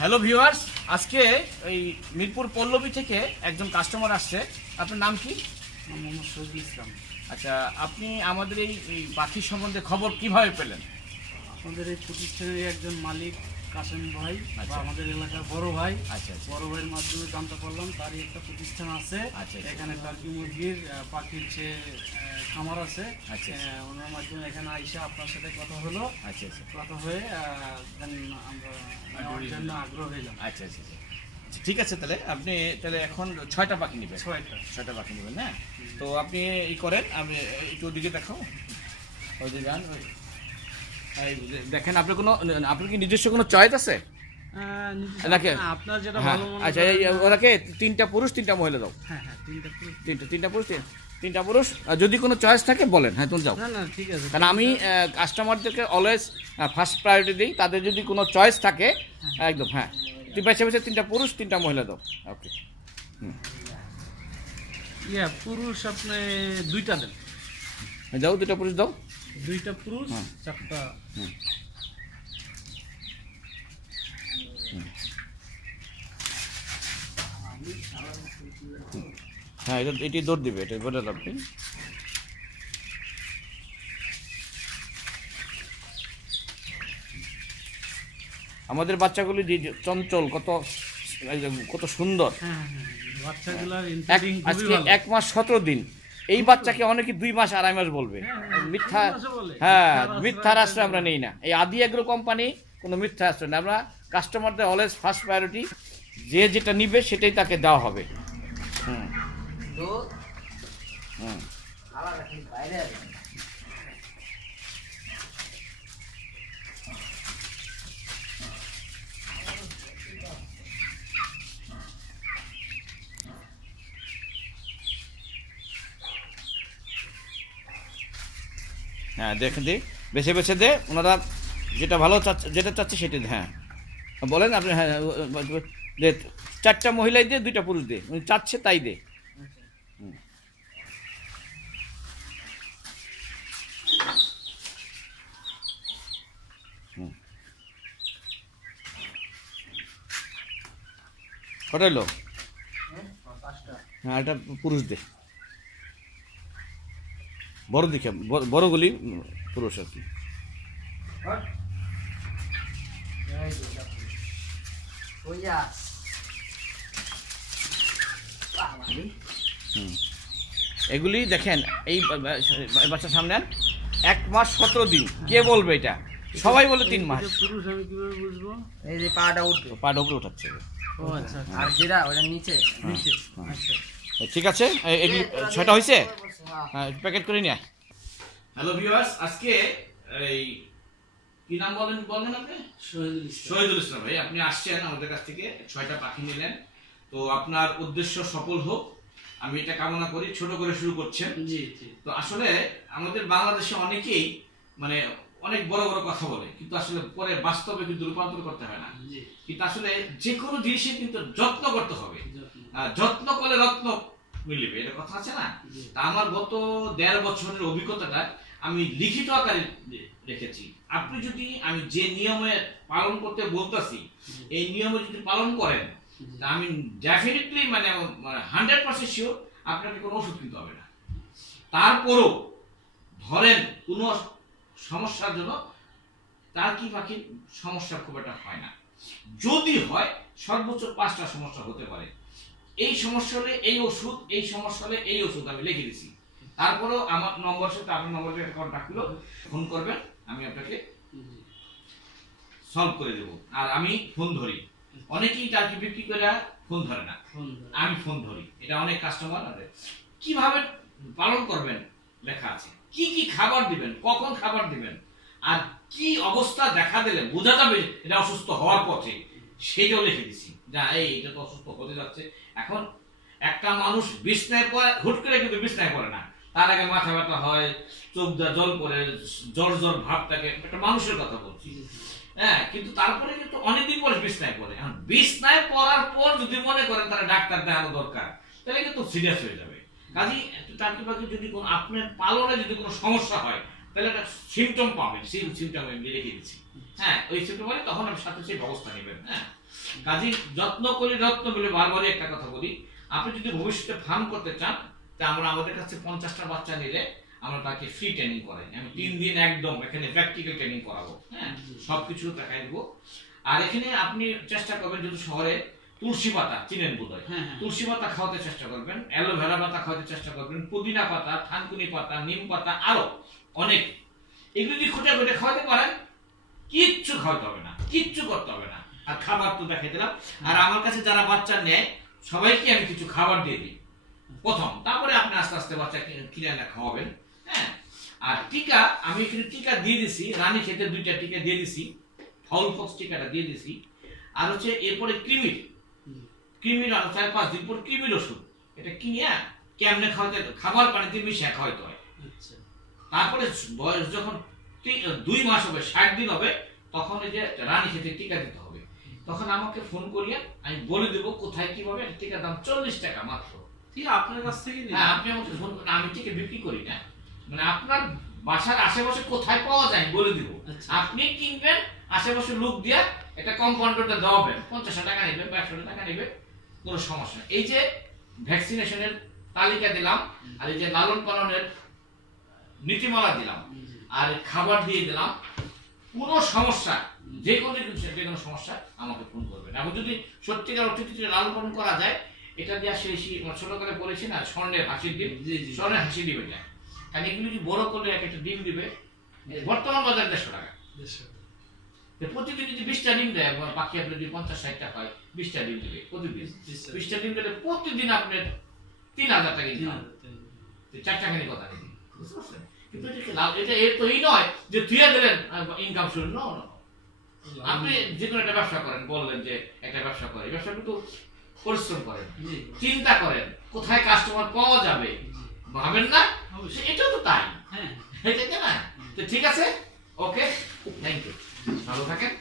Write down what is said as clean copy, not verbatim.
Hello viewers, আজকে এই মিরপুর পল্লবী থেকে একজন কাস্টমার আসছে। আপনার নাম কি? মোহাম্মদ শহীদুল ইসলাম। আচ্ছা, আপনি আমাদের এই পাখি সম্বন্ধে খবর কিভাবে পেলেন? আমাদের এই প্রতিষ্ঠানের একজন মালিক কাসেম ভাই বা আচ্ছা। আমাদের এলাকার বড় ভাই, আচ্ছা আচ্ছা বড় ভাইয়ের মাধ্যমে জানতে পারলাম তারই একটা প্রতিষ্ঠান আছে। আচ্ছা। এখানে টার্কি মুরগির পাখির যে খামার আছে, আচ্ছা। ওনার মাধ্যমে এখানে আইসা আপনার সাথে কথা হলো। আচ্ছা আচ্ছা কথা হয়ে আমরা নেওয়ার জন্য আগ্রহ হইলাম। আচ্ছা আচ্ছা আচ্ছা, ঠিক আছে। আপনি এখন 6টা পাখি নেবেন? 6টা পাখি নেবেন। হ্যাঁ, তো আপনি এই করেন, আমি একটু ওদিকে দেখাও, ওদিকে যান। দেখেন, আপনার কি নিজস্ব কোনো চয়েস আছে নাকি? আপনার যেটা হ্যাঁ, ভালো মনে আচ্ছা, করেন। ওরাকে 3টা পুরুষ 3টা মহিলা দাও। হ্যাঁ হ্যাঁ, তিনটা পুরুষ 3টা পুরুষ। আর যদি কোনো চয়েস থাকে বলেন, হ্যাঁ তুমি যাও। না না, ঠিক আছে। কারণ আমি কাস্টমারদেরকে অলওয়েজ ফার্স্ট প্রায়োরিটি দিই। তাদের যদি কোনো চয়েস থাকে একদম, হ্যাঁ, তুই বেছে 3টা পুরুষ 3টা মহিলা দাও। ওকে, পুরুষ আপনি 2টা দেন। যাও, 2টা পুরুষ দাও। 2টা পুরুষ, হ্যাঁ। 4টা। হ্যাঁ, এটি দৌড় দিবে, এটা বলে আপনি। আমাদের বাচ্চাগুলি চঞ্চল, কত সুন্দর। আজকে 1 মাস 17 দিন। এই বাচ্চাকে অনেকে 2 মাস 2.5 মাস বলবে। মিথ্যা, হ্যাঁ, মিথ্যার আশ্রয় আমরা নেই না। এই আদি এগ্রো কোম্পানি কোনো মিথ্যা আশ্রয় না। আমরা কাস্টমারদের অলওয়েজ ফার্স্ট প্রায়োরিটি, যে যেটা নিবে সেটাই তাকে দেওয়া হবে। হুম হুম হ্যাঁ, দেখে দে, বেছে দে। ওনারা যেটা ভালো চাচ্ছে, যেটা চাচ্ছে সেটা দে। হ্যাঁ বলেন আপনি। হ্যাঁ দে, 4টা মহিলাই দে, 2টা পুরুষ দে। উনি চাচ্ছে তাই দে। কটা এলো? হ্যাঁ, একটা পুরুষ দে, বড় দিকে, বড়গুলি পুরুষ আর কি। এগুলি দেখেন, এই বাচ্চার সামনে 1 মাস 17 দিন। কে বলবে এটা? সবাই বলে 3 মাস। পুরুষ আমি কিভাবে বুঝবো? এই যে পাটা উঠবে, পাটা উপরে উঠাচ্ছে। ও আচ্ছা। আর যেটা ওটা নিচে। আচ্ছা, ঠিক আছে। এগুলি 6টা হয়েছে, হ্যাঁ, প্যাকেট করে নিয়ে। হ্যালো ভিউয়ার্স, আজকে এই কি নাম বলেন আপনি? শহীদুল ইসলাম ভাই, আপনি আসছেন আমাদের কাছ থেকে, 6টা পাখি নিলেন। তো আপনার উদ্দেশ্য সফল হোক, আমি এটা কামনা করি। ছোট করে শুরু করছেন। জি জি। তো আসলে আমাদের বাংলাদেশে অনেকেই মানে অনেক বড় বড় কথা বলে, কিন্তু আসলে পরে বাস্তবে কিন্তু রূপান্তর করতে হয় না। কিন্তু আসলে যে কোনো জিনিসের কিন্তু যত্ন করতে হবে। যত্ন করলে রত্ন মিলবে, এটা কথা আছে না? তা আমার গত 1.5 বছরের অভিজ্ঞতাটা আমি লিখিত আকারে রেখেছি। আপনি যদি আমি যে নিয়মে পালন করতে বলতেছি, এই নিয়মে যদি পালন করেন, তা আমি ডেফিনেটলি মানে 100% শিওর আপনাকে কোনো ওষুধ কিনতে হবে না। তারপরও ধরেন কোনো সমস্যার জন্য টার্কি পাখির সমস্যা খুব একটা হয় না। যদি হয়, সর্বোচ্চ 5টা সমস্যা হতে পারে। এই সমস্যা হলে এই ওষুধ, এই সমস্যা হলে এই ওষুধ আমি লিখে দিচ্ছি। তারপরেও আমার নম্বর সাথে আপনার নম্বরে কন্ট্যাক্ট করলো, ফোন করবেন, আমি আপনাকে সলভ করে দেব। আর আমি ফোন ধরি। অনেকেই টার্কি বিক্রি করে ফোন ধরে না, আমি ফোন ধরি। এটা অনেক কাস্টমার আছে। কিভাবে পালন করবেন লেখা আছে, কি কি খাবার দিবেন, কখন খাবার দিবেন, আর কি অবস্থা দেখা দিলে বোঝা যাবে এটা অসুস্থ হওয়ার পথে, সেটাও লিখে দিছি। যা এটা তো অসুস্থ হতে যাচ্ছে। এখন একটা মানুষ বিছনায় পড়ে, হুট করে কিন্তু বিছনায় পড়ে না, তার আগে মাথা ব্যথা হয়, চোখ দিয়ে জল পড়ে, জ্বর ভাব থাকে। একটা মানুষের কথা বলছি। হ্যাঁ, কিন্তু তারপরে কিন্তু অনেকদিন পরে বিছনায় পড়ে। এখন বিছনায় পড়ার পর যদি মনে করেন তারা ডাক্তার দেখানো দরকার, তাহলে কিন্তু সিরিয়াস হয়ে যাবে। কাজেই টার্কি পাখি যদি কোনো আপনার পালনে যদি কোনো সমস্যা হয়, তাহলে একটা সিমটম পাবেন, সেই সিমটম আমি রেখে দিচ্ছি। হ্যাঁ, ওই সিমটম মানে তখন আমি সাথে সেই ব্যবস্থা নেবেন। হ্যাঁ, কাজে যত্ন করে রত্ন বলে বারবারই একটা কথা বলি, আপনি যদি ভবিষ্যতে ফার্ম করতে চান তা আমরা আমাদের কাছে 50টা বাচ্চা নিলে আমরা তাকে ফ্রি ট্রেনিং করাই। আমি 3 দিন একদম এখানে প্র্যাকটিক্যাল ট্রেনিং করাবো। হ্যাঁ, সবকিছু দেখাই দেবো। আর এখানে আপনি চেষ্টা করবেন, যদি শহরে তুলসী পাতা চিনেন বোধহয়, তুলসী পাতা খাওয়াতে চেষ্টা করবেন, অ্যালোভেরা পাতা খাওয়াতে চেষ্টা করবেন, পুদিনা পাতা, থানকুনি পাতা, নিম পাতা, আরো অনেক, এগুলো যদি খুঁটে খুঁটে খাওয়াতে পারেন কিচ্ছু খাওয়াতে হবে না, কিচ্ছু করতে হবে না। আর খাবার তো দেখাই দিলাম। আর আমার কাছে যারা বাচ্চা নেয় সবাইকে আমি কিছু খাবার দিয়ে দিই প্রথম, তারপরে আপনি আস্তে আস্তে বাচ্চা কিনে এনে খাওয়াবেন। হ্যাঁ, আর টিকা আমি এখানে টিকা দিয়ে দিছি, রানী খেতে 2টা টিকা দিয়ে দিছি, ফাউল পক্স টিকাটা দিয়ে দিছি। আর হচ্ছে এরপরে কৃমির আরো 4-5 দিন পর কৃমির ওষুধ, এটা কিনিয়া কেমনে খাওয়াতে, খাবার পানিতে মিশিয়ে খাওয়াইতে হয়। তারপরে বয়স যখন 2 মাস হবে, 60 দিন হবে, তখন এই যে রানী খেতে টিকা দিতে হবে। তখন আমাকে ফোন করিয়া আমি বলে দেবো কোথায় কিভাবে। টিকার দাম 40 টাকা মাত্র। ঠিক আপনার কাছ থেকে নিন। হ্যাঁ, আপনি আমাকে ফোন করেন, আমি টিকা বিক্রি করি না, মানে আপনার বাসার আশেপাশে কোথায় পাওয়া যায় বলে দিব। আপনি কিনবেন, আশেপাশে লোক দিয়া একটা কম্পাউন্ডারটা দেওয়াবেন, 50 টাকা নেবেন, 100 টাকা নেবেন, কোনো সমস্যা নেই। এই যে ভ্যাকসিনেশনের তালিকা দিলাম, আর এই যে লালন পালনের নীতিমালা দিলাম, আর খাবার দিয়ে দিলাম, কোনো সমস্যা, যে কোনো সমস্যা আমাকে ফোন করবেন। এবং যদি সত্যিকার অর্থে কিছু লালন পালন করা যায়, এটা দিয়ে সেই ছোট করে বলেছি না, স্বর্ণের হাসির ডিম, স্বর্ণের হাসি ডিম এটা। কারণ এগুলো যদি বড় করলে একটা ডিম দিবে বর্তমান বাজারে 150 টাকা। প্রতিদিন যদি 20টা ডিম দেয়, বাকি আপনার যদি 50-60টা হয়, 20টা ডিম দিবে প্রতিদিন। 20টা ডিম দিলে প্রতিদিন আপনার 3000 টাকা ইনকাম। 4 টাকা নিয়ে কথা নেই, বুঝতে পারছেন? কিন্তু এটা এর তো এই নয় যে তুইয়া দিলেন ইনকাম শুরু। না, আপনি যে কোনো একটা ব্যবসা করেন, বললেন যে একটা ব্যবসা করে, ব্যবসা কিন্তু পরিশ্রম করেন, চিন্তা করেন কোথায় কাস্টমার পাওয়া যাবে, ভাবেন না? এটাও তো তাই। হ্যাঁ, ঠিক আছে। ওকে, থ্যাংক ইউ, ভালো থাকেন।